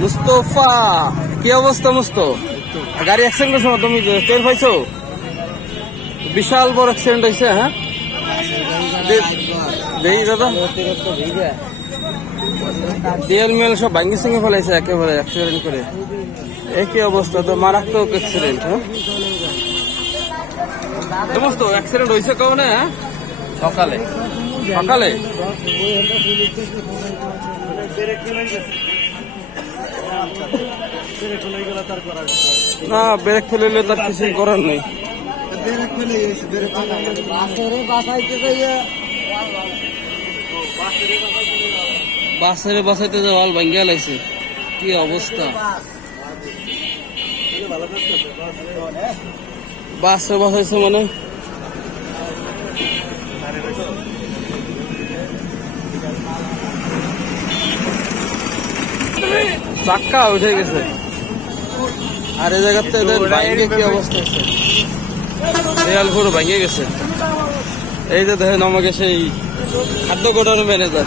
মুস্তফা, কি অবস্থা মুস্তো? গাড়ি অ্যাক্সিডেন্ট করছো না তুমি? টের পাইছো? বিশাল বড় অ্যাক্সিডেন্ট হয়েছে। হ্যাঁ দেখি দাদা, তেল মেল সব ভাঙ্গি সঙ্গে ফেলাইছে একেবারে অ্যাক্সিডেন্ট করে। একই অবস্থা তো, মারাত্মক অ্যাক্সিডেন্ট। হ্যাঁ সমস্ত অ্যাক্সিডেন্ট হয়েছে কখন? হ্যাঁ সকালে সকালে না, ব্রেক ফেলে তার কিছুই করার নেই। বাসের বাসাইতে যে ওয়াল ভাঙ্গিয়া লাইছে, কি অবস্থা। বাসে বাসাইছে মানে চাক্কা উঠে গেছে। আর এই জায়গাতে ভাঙ্গে কি অবস্থা হয়েছে, দেয়াল পুরো ভাঙ্গে গেছে। এই যে দেখেন আমাকে সেই খাদ্য গোডাউন ম্যানেজার